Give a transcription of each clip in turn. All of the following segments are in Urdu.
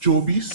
24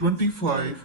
25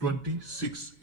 26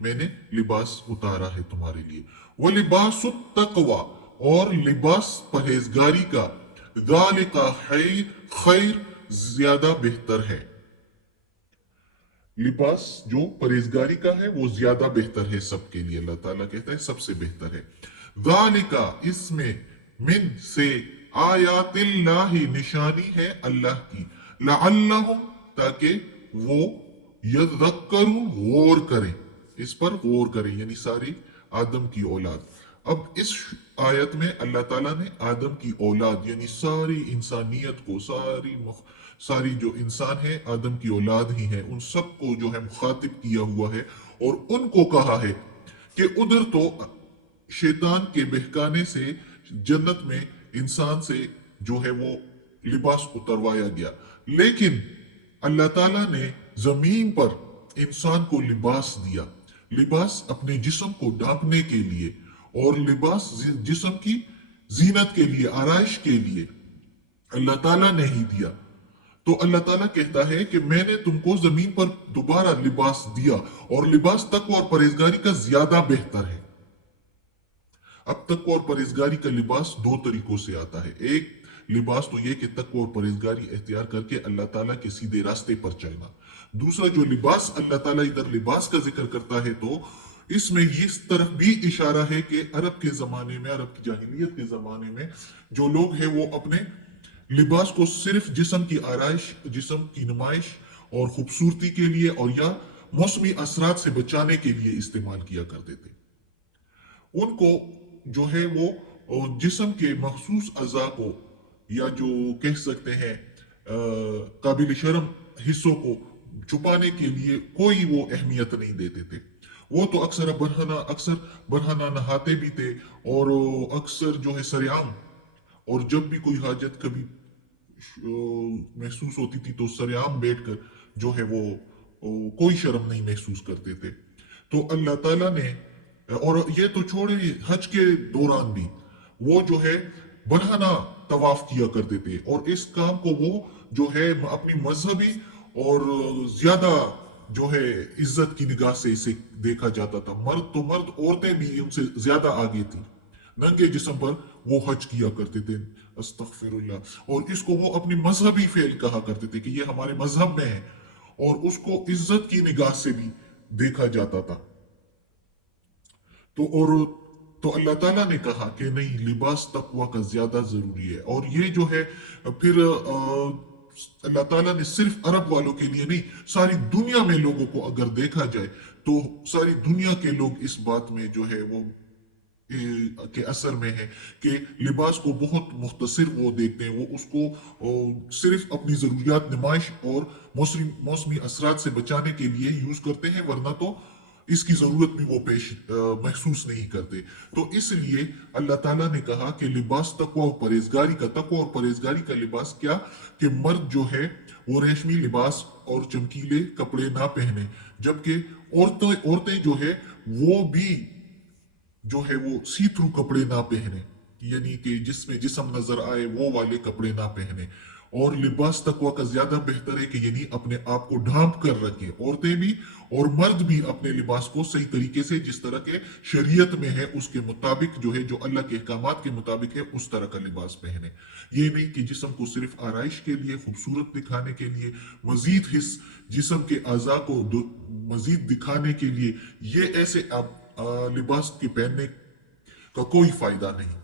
میں نے لباس اتارا ہے تمہارے لیے. وَلِبَاسُ التَّقْوَى اور لباس پرہیزگاری کا ذَلِكَ خیر زیادہ بہتر ہے. لباس جو پرہیزگاری کا ہے وہ زیادہ بہتر ہے سب کے لیے. اللہ تعالیٰ کہتا ہے سب سے بہتر ہے. ذَلِكَ اس میں من سے آیات اللہ نشانی ہے اللہ کی. لعلہم تاکہ وہ یذکروا غور کریں, اس پر غور کریں یعنی ساری آدم کی اولاد. اب اس آیت میں اللہ تعالیٰ نے آدم کی اولاد یعنی ساری انسانیت کو ساری جو انسان ہے آدم کی اولاد ہی ہے ان سب کو جو ہے مخاطب کیا ہوا ہے اور ان کو کہا ہے کہ ادھر تو شیطان کے بہکانے سے جنت میں انسان سے جو ہے وہ لباس اتروایا گیا, لیکن اللہ تعالیٰ نے زمین پر انسان کو لباس دیا. لباس اپنے جسم کو ڈھانپنے کے لیے اور لباس جسم کی زینت کے لیے, آرائش کے لیے اللہ تعالیٰ نے ہی دیا. تو اللہ تعالیٰ کہتا ہے کہ میں نے تم کو زمین پر دوبارہ لباس دیا اور لباس تقوی اور پرہیزگاری کا زیادہ بہتر ہے. اب تقوی اور پرہیزگاری کا لباس دو طریقوں سے آتا ہے. ایک لباس تو یہ کہ تقوی اور پرہیزگاری اختیار کر کے اللہ تعالیٰ کے سیدھے راستے پر چلنا. دوسرا جو لباس اللہ تعالیٰ ادھر لباس کا ذکر کرتا ہے تو اس میں اس طرف بھی اشارہ ہے کہ عرب کے زمانے میں, عرب کی جاہلیت کے زمانے میں جو لوگ ہیں وہ اپنے لباس کو صرف جسم کی آرائش, جسم کی نمائش اور خوبصورتی کے لیے اور یا موسمی اثرات سے بچانے کے لیے استعمال کیا کرتے تھے. ان کو جو ہے وہ جسم کے مخصوص اعضاء کو یا جو کہہ سکتے ہیں قابل شرم حصوں کو چھپانے کے لیے کوئی وہ اہمیت نہیں دیتے تھے. وہ تو اکثر برہنہ نہاتے بھی تھے اور اکثر جو ہے سریعام, اور جب بھی کوئی حاجت کبھی محسوس ہوتی تھی تو سریعام بیٹھ کر جو ہے وہ کوئی شرم نہیں محسوس کرتے تھے. تو اللہ تعالیٰ نے, اور یہ تو چھوڑے حج کے دوران بھی وہ جو ہے برہنہ طواف کیا کرتے تھے اور اس کام کو وہ جو ہے اپنی مذہبی اور زیادہ جو ہے عزت کی نگاہ سے اسے دیکھا جاتا تھا. مرد تو مرد, عورتیں بھی ان سے زیادہ آگے تھی, ننگے جسم پر وہ حج کیا کرتے تھے. استغفر اللہ. اور اس کو وہ اپنی مذہبی فعل کہا کرتے تھے کہ یہ ہمارے مذہب میں ہے اور اس کو عزت کی نگاہ سے بھی دیکھا جاتا تھا. تو اللہ تعالیٰ نے کہا کہ نہیں, لباس تقوی کا زیادہ ضروری ہے. اور یہ جو ہے پھر اللہ تعالیٰ نے صرف عرب والوں کے لیے نہیں, ساری دنیا میں لوگوں کو اگر دیکھا جائے تو ساری دنیا کے لوگ اس بات میں جو ہے وہ کے اثر میں ہے کہ لباس کو بہت مختصر وہ دیکھتے ہیں. وہ اس کو صرف اپنی ضروریات, نمائش اور موسمی اثرات سے بچانے کے لیے یوز کرتے ہیں, ورنہ تو اس کی ضرورت بھی وہ محسوس نہیں کرتے. تو اس لیے اللہ تعالیٰ نے کہا کہ لباس تقوی اور پرہیزگاری کا, تقوی اور پرہیزگاری کا لباس کیا کہ مرد جو ہے وہ ریشمی لباس اور چمکیلے کپڑے نہ پہنے, جبکہ عورتیں جو ہے وہ بھی جو ہے وہ سی تھرو کپڑے نہ پہنے, یعنی کہ جس میں جسم نظر آئے وہ والے کپڑے نہ پہنے. اور لباس تقوی کا زیادہ بہتر ہے کہ یعنی اپنے آپ کو ڈھانپ کر رکھے, عورتیں بھی اور مرد بھی اپنے لباس کو صحیح طریقے سے جس طرح کے شریعت میں ہے اس کے مطابق جو ہے, جو اللہ کے احکامات کے مطابق ہے اس طرح کا لباس پہنے. یہ نہیں کہ جسم کو صرف آرائش کے لیے, خوبصورت دکھانے کے لیے, مزید جسم کے اعضاء کو مزید دکھانے کے لیے, یہ ایسے لباس کے پہننے کا کوئی فائدہ نہیں.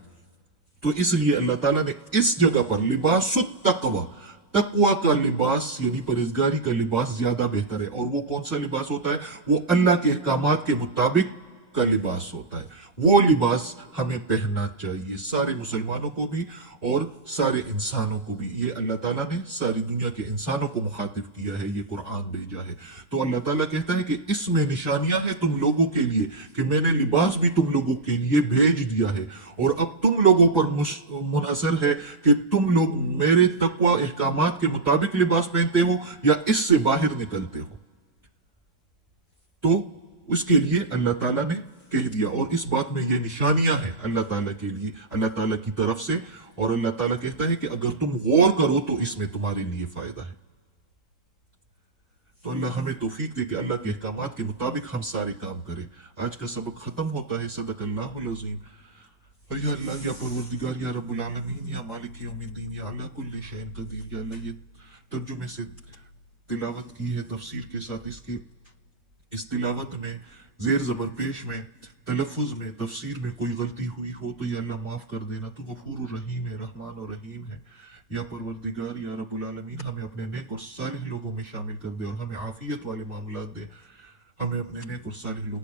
تو اس لیے اللہ تعالیٰ نے اس جگہ پر لباس التقوی, تقوی کا لباس یعنی پرہیزگاری کا لباس زیادہ بہتر ہے. اور وہ کون سا لباس ہوتا ہے؟ وہ اللہ کے احکامات کے مطابق کا لباس ہوتا ہے. وہ لباس ہمیں پہننا چاہیے, سارے مسلمانوں کو بھی اور سارے انسانوں کو بھی. یہ اللہ تعالیٰ نے ساری دنیا کے انسانوں کو مخاطب کیا ہے, یہ قرآن بھیجا ہے. تو اللہ تعالیٰ کہتا ہے کہ اس میں نشانیاں ہیں تم لوگوں کے لیے کہ میں نے لباس بھی تم لوگوں کے لیے بھیج دیا ہے, اور اب تم لوگوں پر منحصر ہے کہ تم لوگ میرے تقوی احکامات کے مطابق لباس پہنتے ہو یا اس سے باہر نکلتے ہو. تو اس کے لیے اللہ تعالیٰ نے کہہ دیا, اور اس بات میں یہ نشانیاں ہیں اللہ تعالیٰ کے لیے, اللہ تعالیٰ کی طرف سے. اور اللہ تعالیٰ کہتا ہے کہ اگر تم غور کرو تو اس میں تمہارے لیے فائدہ ہے. تو اللہ ہمیں توفیق دے کہ اللہ کے احکامات کے مطابق ہم سارے کام کریں. آج کا سبق ختم ہوتا ہے. صدق اللہ العظیم. اور یا اللہ، یا پروردگار، یا رب العالمین، یا مالک یوم الدین، یا اللہ کل شیء قدیر. یا اللہ، یہ ترجمے سے تلاوت کی ہے تفسیر کے ساتھ. اس تلاوت میں زیر زبر پیش میں تلفظ میں تفسیر میں کوئی غلطی ہوئی ہو تو یا اللہ معاف کر دینا. تو غفور الرحیم ہے، رحمان اور رحیم ہے. یا پروردگار، یا رب العالمین، ہمیں اپنے نیک اور صالح لوگوں میں شامل کر دے اور ہمیں عافیت والے معاملات دے. ہمیں اپنے نیک اور صالح لوگوں